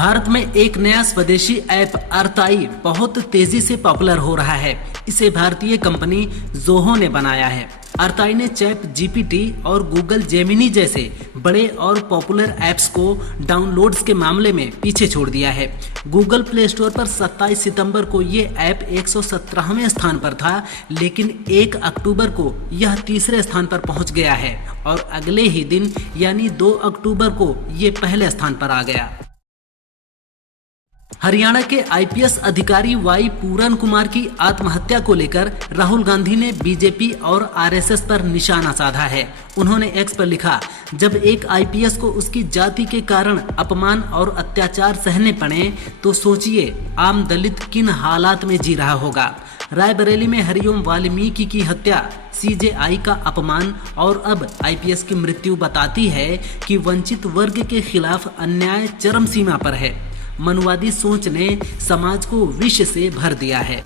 भारत में एक नया स्वदेशी ऐप अर्ताई बहुत तेजी से पॉपुलर हो रहा है। इसे भारतीय कंपनी ज़ोहो ने बनाया है। अर्ताई ने चैट जीपीटी और गूगल जेमिनी जैसे बड़े और पॉपुलर ऐप्स को डाउनलोड्स के मामले में पीछे छोड़ दिया है। गूगल प्ले स्टोर पर 27 सितंबर को ये ऐप 117वें स्थान पर था, लेकिन 1 अक्टूबर को यह तीसरे स्थान पर पहुंच गया है और अगले ही दिन यानी 2 अक्टूबर को ये पहले स्थान पर आ गया। हरियाणा के आईपीएस अधिकारी वाई पूरन कुमार की आत्महत्या को लेकर राहुल गांधी ने बीजेपी और आरएसएस पर निशाना साधा है। उन्होंने एक्स पर लिखा, जब एक आईपीएस को उसकी जाति के कारण अपमान और अत्याचार सहने पड़े तो सोचिए आम दलित किन हालात में जी रहा होगा। रायबरेली में हरिओम वाल्मीकि की हत्या, सीजेआई का अपमान और अब आईपीएस की मृत्यु बताती है कि वंचित वर्ग के खिलाफ अन्याय चरम सीमा पर है। मनुवादी सोच ने समाज को विष से भर दिया है।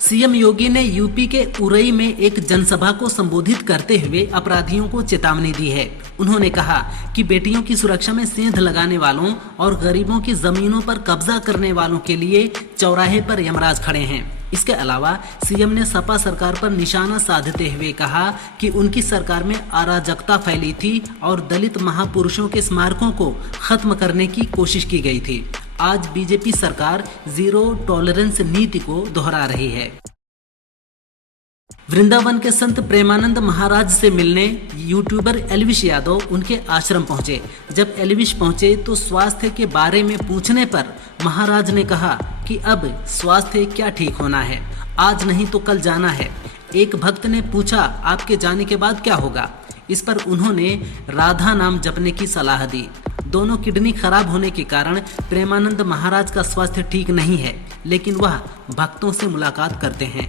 सीएम योगी ने यूपी के उरई में एक जनसभा को संबोधित करते हुए अपराधियों को चेतावनी दी है। उन्होंने कहा कि बेटियों की सुरक्षा में सेंध लगाने वालों और गरीबों की जमीनों पर कब्जा करने वालों के लिए चौराहे पर यमराज खड़े हैं। इसके अलावा सीएम ने सपा सरकार पर निशाना साधते हुए कहा कि उनकी सरकार में अराजकता फैली थी और दलित महापुरुषों के स्मारकों को खत्म करने की कोशिश की गई थी। आज बीजेपी सरकार जीरो टॉलरेंस नीति को दोहरा रही है। वृंदावन के संत प्रेमानंद महाराज से मिलने यूट्यूबर एल्विश यादव उनके आश्रम पहुंचे। जब एल्विश पहुंचे तो स्वास्थ्य के बारे में पूछने पर महाराज ने कहा कि अब स्वास्थ्य क्या ठीक होना है, आज नहीं तो कल जाना है। एक भक्त ने पूछा, आपके जाने के बाद क्या होगा? इस पर उन्होंने राधा नाम जपने की सलाह दी। दोनों किडनी खराब होने के कारण प्रेमानंद महाराज का स्वास्थ्य ठीक नहीं है, लेकिन वह भक्तों से मुलाकात करते हैं।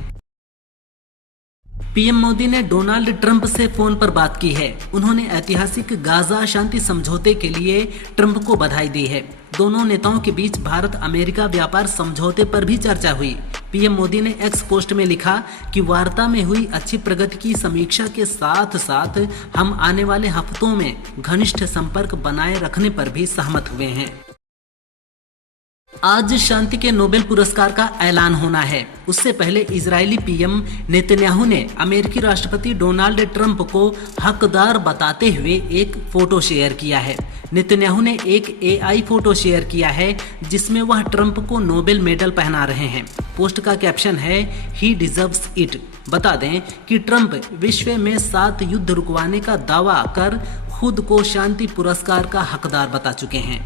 पीएम मोदी ने डोनाल्ड ट्रंप से फोन पर बात की है। उन्होंने ऐतिहासिक गाजा शांति समझौते के लिए ट्रंप को बधाई दी है। दोनों नेताओं के बीच भारत अमेरिका व्यापार समझौते पर भी चर्चा हुई। पीएम मोदी ने एक्स पोस्ट में लिखा कि वार्ता में हुई अच्छी प्रगति की समीक्षा के साथ साथ हम आने वाले हफ्तों में घनिष्ठ संपर्क बनाए रखने पर भी सहमत हुए हैं। आज शांति के नोबेल पुरस्कार का ऐलान होना है। उससे पहले इजरायली पीएम नेतन्याहू ने अमेरिकी राष्ट्रपति डोनाल्ड ट्रंप को हकदार बताते हुए एक फोटो शेयर किया है। नेतन्याहू ने एक एआई फोटो शेयर किया है जिसमें वह ट्रंप को नोबेल मेडल पहना रहे हैं। पोस्ट का कैप्शन है, ही डिजर्व्स इट। बता दें कि ट्रंप विश्व में 7 युद्ध रुकवाने का दावा कर खुद को शांति पुरस्कार का हकदार बता चुके हैं।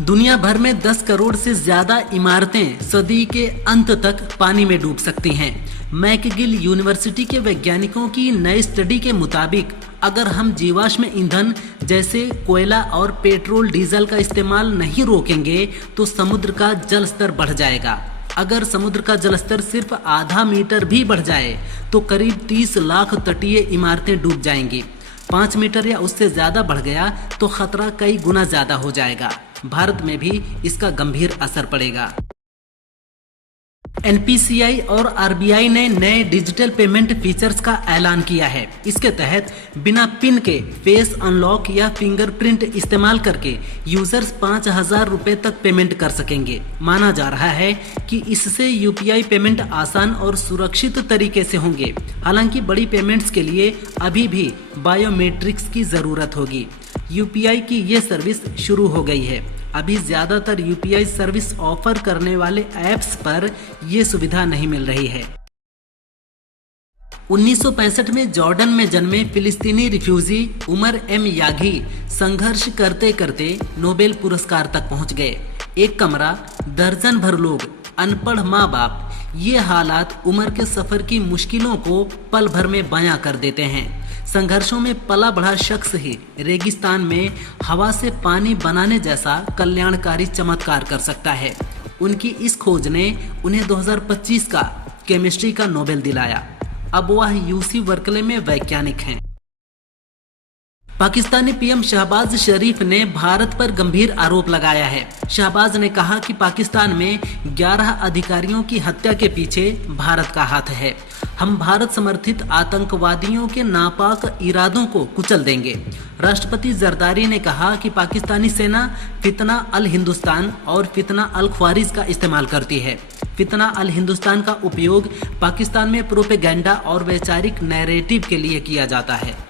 दुनिया भर में 10 करोड़ से ज्यादा इमारतें सदी के अंत तक पानी में डूब सकती हैं। मैकगिल यूनिवर्सिटी के वैज्ञानिकों की नई स्टडी के मुताबिक अगर हम जीवाश्म ईंधन जैसे कोयला और पेट्रोल डीजल का इस्तेमाल नहीं रोकेंगे तो समुद्र का जल स्तर बढ़ जाएगा। अगर समुद्र का जलस्तर सिर्फ आधा मीटर भी बढ़ जाए तो करीब 30 लाख तटीय इमारतें डूब जाएंगी। 5 मीटर या उससे ज्यादा बढ़ गया तो खतरा कई गुना ज्यादा हो जाएगा। भारत में भी इसका गंभीर असर पड़ेगा। एनपीसीआई और आरबीआई ने नए डिजिटल पेमेंट फीचर्स का ऐलान किया है। इसके तहत बिना पिन के फेस अनलॉक या फिंगरप्रिंट इस्तेमाल करके यूजर्स 5,000 रुपए तक पेमेंट कर सकेंगे। माना जा रहा है कि इससे यूपीआई पेमेंट आसान और सुरक्षित तरीके से होंगे। हालांकि बड़ी पेमेंट्स के लिए अभी भी बायोमेट्रिक्स की जरूरत होगी। यूपीआई की ये सर्विस शुरू हो गई है। अभी ज्यादातर यूपीआई सर्विस ऑफर करने वाले ऐप्स पर यह सुविधा नहीं मिल रही है। 1965 में जॉर्डन में जन्मे फिलिस्तीनी रिफ्यूजी उमर एम यागी संघर्ष करते करते नोबेल पुरस्कार तक पहुंच गए। एक कमरा, दर्जन भर लोग, अनपढ़ माँ बाप, ये हालात उमर के सफर की मुश्किलों को पल भर में बयां कर देते हैं। संघर्षों में पला बढ़ा शख्स ही रेगिस्तान में हवा से पानी बनाने जैसा कल्याणकारी चमत्कार कर सकता है। उनकी इस खोज ने उन्हें 2025 का केमिस्ट्री का नोबेल दिलाया। अब वह यूसी बर्कले में वैज्ञानिक हैं। पाकिस्तानी पीएम शहबाज शरीफ ने भारत पर गंभीर आरोप लगाया है। शहबाज ने कहा कि पाकिस्तान में 11 अधिकारियों की हत्या के पीछे भारत का हाथ है। हम भारत समर्थित आतंकवादियों के नापाक इरादों को कुचल देंगे। राष्ट्रपति जरदारी ने कहा कि पाकिस्तानी सेना फितना अल हिंदुस्तान और फितना अल ख्वारिज का इस्तेमाल करती है। फितना अल हिंदुस्तान का उपयोग पाकिस्तान में प्रोपेगेंडा और वैचारिक नैरेटिव के लिए किया जाता है।